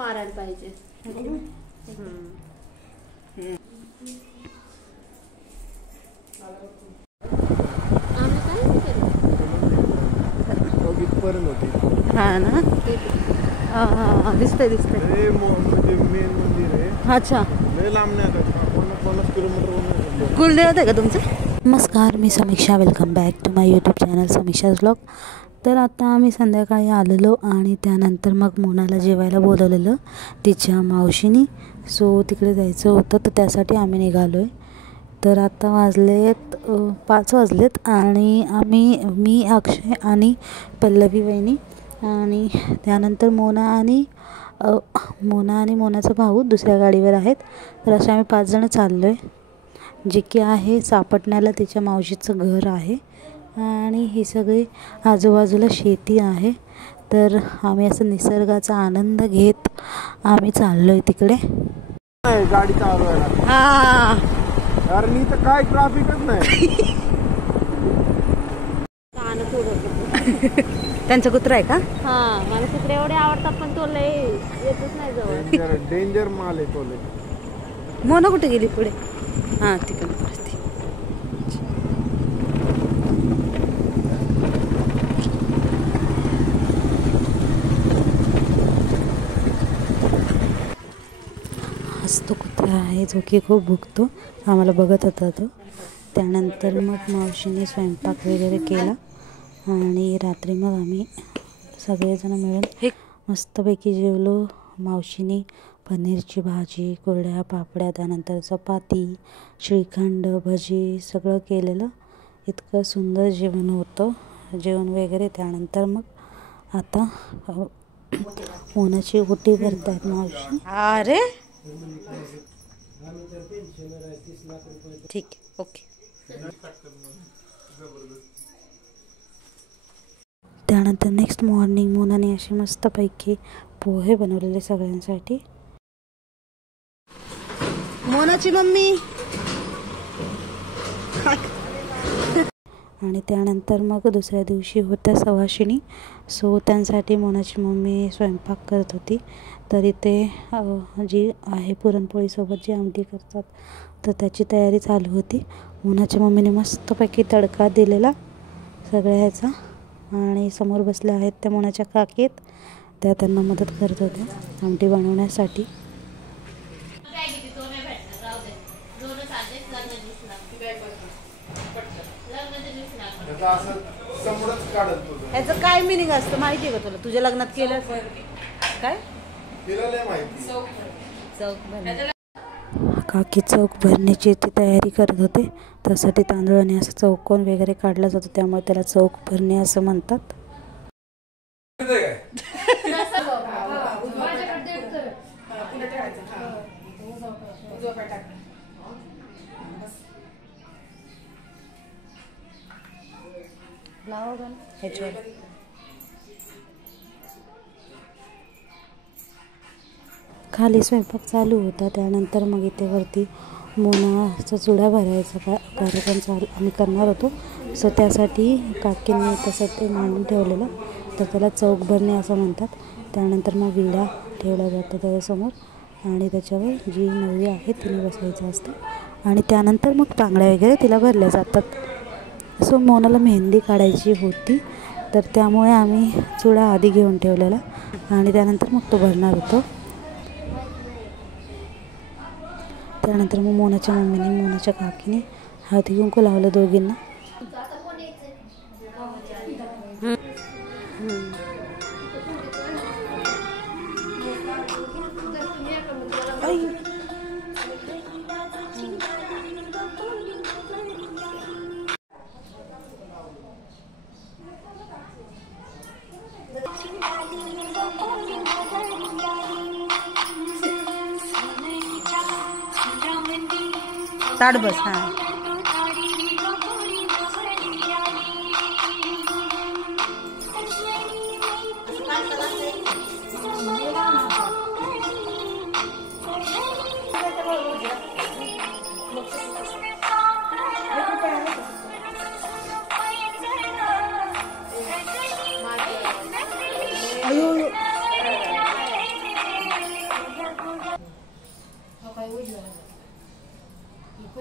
मारायला पाहिजे. हा ना, दिसतंय दिसतंय. अच्छा, कुलदेवत आहे का तुमचं? नमस्कार, मी Samiksha. Welcome back to my YouTube channel Samiksha's vlog. तर आता आम्ही संध्याकाळी आलेलो आणि त्यानंतर मग मोनाला जेवायला बोलवलेलं तिच्या मावशीनी. सो तिकडे जायचं होतं, तर त्यासाठी आम्ही निघालो आहे. तर आता वाजलेत 5 वाजलेत आणि मी अक्षय आणि पल्लवी वहिनी आणि त्यानंतर मोना आणि मोनाचा भाऊ दुसऱ्या गाडीवर आहेत. तर असे आम्ही 5 जण चाललो आहे. जे की आहे सापटण्याला तिच्या मावशीचं घर आहे आणि ही सगळी आजूबाजूला शेती आहे. तर आम्ही असं निसर्गाचा आनंद घेत आम्ही चाललो आहे तिकडे. गाडी चालवायला हां, कारण इथं काय ट्रॅफिकच नाही. त्यांचा कुत्रा आहे का? हा, मला कुत्रे एवढे आवडतात पण तो लय येतच नाही जवळ. डेंजर माल आहे तो. मोना कुठे गेली पुढे? हां, तिकडे. तो कुत्रा आहे जो की खूप भुकतो. आम्हाला बघत होता तो. त्यानंतर मग मावशीने स्वयंपाक वगैरे केला आणि रात्री मग आम्ही सगळेजण मिळून मस्तपैकी जेवलो. मावशीने पनीरची भाजी, कुरड्या, पापड्या, त्यानंतर चपाती, श्रीखंड, भजी सगळं केलेलं. इतकं सुंदर जेवण होतं, जेवण वगैरे. त्यानंतर मग आता मोनाची ओटी भरतायत मावशी. अरे ठीक आहे, ओके. त्यानंतर नेक्स्ट मॉर्निंग मोनाने असे मस्तपैकी पोहे बनवलेले सगळ्यांसाठी. मोनाची मम्मी. आणि त्यानंतर मग दुसऱ्या दिवशी होत्या सवाशिणी. सो त्यांसाठी मोनाची मम्मी स्वयंपाक करत होती. तर इथे जी आहे पुरणपोळीसोबत जी आमटी करतात तर त्याची तयारी चालू होती. मोनाच्या मम्मीने मस्तपैकी तडका दिलेला सगळ्या ह्याचा. आणि समोर बसल्या आहेत त्या मोनाच्या काकी आहेत, त्या त्यांना मदत करत होत्या आमटी बनवण्यासाठी. याचं काय मिनिंग असतं माहिती आहे का तुला? तुझ्या लग्नात केलं काय? काकी चौक भरण्याची ती तयारी करत होते. त्यासाठी तांदूळाने असं चौकोन वगैरे काढला जातो, त्यामुळे त्याला चौक भरणे असं म्हणतात. खाली स्वयंपाक चालू होता. त्यानंतर मग इथे वरती मोनाचा चुडा भरायचा कार्यक्रम आम्ही करणार होतो. सो त्यासाठी काकींनी तसं ते मांडून ठेवलेलं, तर त्याला चौक भरणे असं म्हणतात. त्यानंतर मग विडा ठेवला जातो त्याच्यासमोर आणि त्याच्यावर जी नवरी आहे तिने बसवायचं असतं. आणि त्यानंतर मग टांगड्या वगैरे तिला भरल्या जातात. सो मोनाला मेहंदी काढायची होती, तर त्यामुळे आम्ही चुडा आधी घेऊन ठेवलेला आणि त्यानंतर मग तो भरणार होतो. त्यानंतर मग मोनाच्या मम्मीने मोनाच्या काकीने हळदी कुंकू लावलं दोघींना. ताट बस. हां,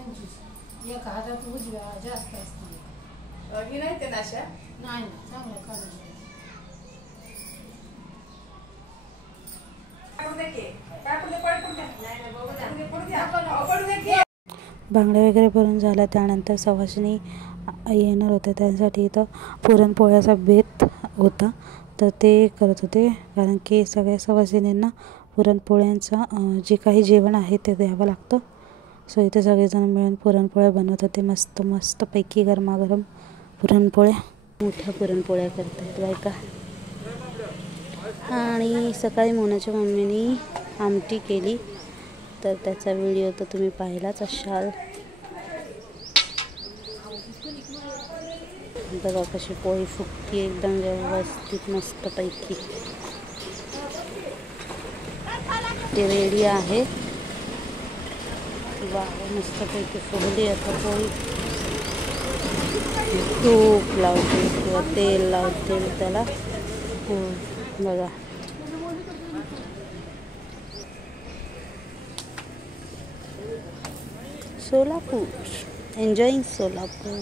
एक हातात उजव्या जास्त असते ही नाही ते नाशा नाही ना चांगलं काढून बांगड्या वगैरे भरून झाल्या. त्यानंतर सवासिनी येणार होत्या, त्यांसाठी इथं पुरणपोळ्याचा बेत होता, तर ते करत होते. कारण की सगळ्या सवासिनींना पुरणपोळ्यांचा जे काही जेवण आहे ते द्यावं लागतं. सो इथे सगळेजण मिळून पुरणपोळ्या बनवत होते. मस्त मस्तपैकी गरमागरम पुरणपोळ्या, मोठ्या पुरणपोळ्या करत आहेत बायका. आणि सकाळी मोनाच्या मम्मीनी आमटी केली, तर त्याचा व्हिडिओ तर तुम्ही पाहिलाच असाल. बघा कशी पोळी फुगती एकदम व्यवस्थित मस्तपैकी. ते रेडी आहे. वा मस्तपैकी फुगली. आता पोळी तूप लावते किंवा तेल लावते त्याला. बघा Solapur, enjoying Solapur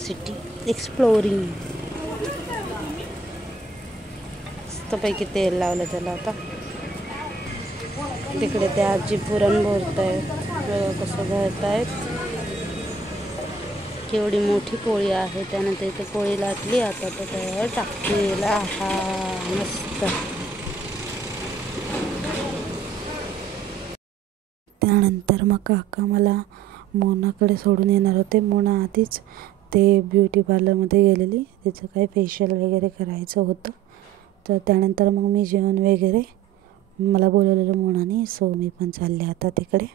city exploring. मस्तपैकी तेल लावलं त्याला. आता तिकडे त्या आजी पुरण भरत आहेत. कसं भरत आहेत. केवढी मोठी पोळी आहे. त्यानंतर इथे पोळी लाटली. आता तो त्यावर टाकलेला. हा मस्त. त्यानंतर मग काका मला मोनाकडे सोडून येणार होते. मोना आधीच ते ब्युटी पार्लरमध्ये गेलेली, तिचं काही फेशियल वगैरे करायचं होतं. तर त्यानंतर मग मी जेवण वगैरे मला बोलवलेलं मोनाने, सो मी पण चालले आता तिकडे.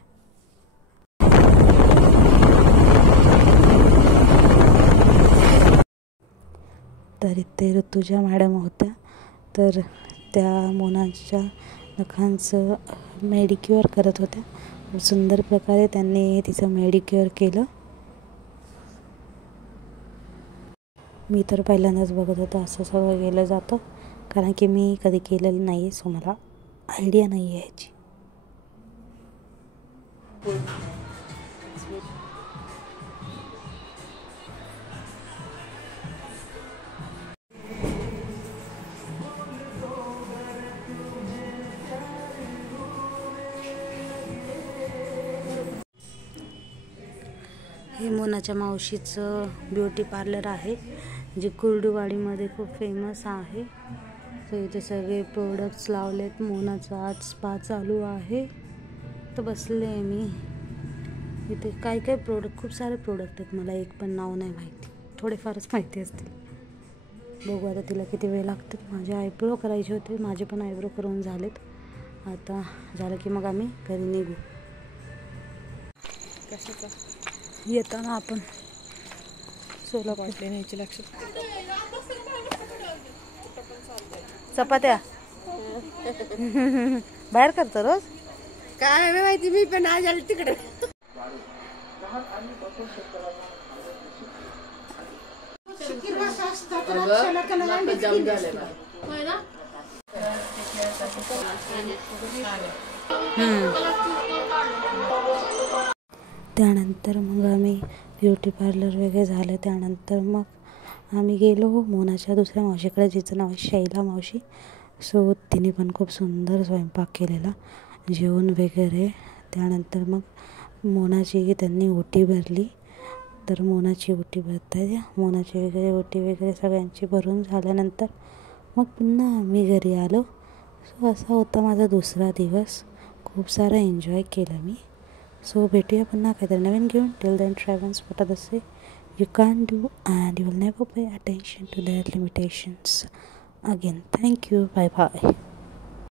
तर इथे ऋतुजा मॅडम होत्या, तर त्या मोनाच्या नखांचं मेडिक्युअर करत होत्या. खूप सुंदर प्रकारे त्यांनी तिचं मेडिक्युअर केलं. मी तर पहिल्यांदाच बघत होतो असं सगळं केलं जातं, कारण की मी कधी केलेलं नाही आहे, सो मला आयडिया नाही आहे ह्याची. हे मोनाच्या मावशीचं ब्युटी पार्लर आहे, जे कुर्डुवाडीमध्ये खूप फेमस आहे. तर इथे सगळे प्रोडक्ट्स लावलेत. मोनाचा आज स्पा चालू आहे, तर बसले आहे मी इथे. काय प्रोडक्ट, खूप सारे प्रोडक्ट आहेत. मला एक पण नाव नाही माहिती, थोडेफारच माहिती असतील. बघू आता तिला किती वेळ लागते. माझे आयब्रो करायचे होते, माझे पण आयब्रो करून झालेत. आता झालं की मग आम्ही घरी निघू. कशाचं येताना आपण सोलापूर न्यायची लक्षात. चपात्या बाहेर करतो रोज. काय माहिती, मी पण आज आले तिकडे. त्यानंतर मग आम्ही ब्युटी पार्लर वगैरे झालं. त्यानंतर मग आम्ही गेलो मोनाच्या दुसऱ्या मावशीकडे, जिचं नाव आहे शैला मावशी. सो तिने पण खूप सुंदर स्वयंपाक केलेला, जेवण वगैरे. त्यानंतर मग मोनाची त्यांनी ओटी भरली, तर मोनाची ओटी भरत आहे. मोनाची वगैरे ओटी वगैरे सगळ्यांची भरून झाल्यानंतर मग पुन्हा आम्ही घरी आलो. सो असा होता माझा दुसरा दिवस. खूप सारं एन्जॉय केलं मी. सो भेटूया पुन्हा काहीतरी नवीन घेऊन. Till then try once what others say you can't do and you will never pay attention to their limitations. Again, thank you. Bye bye.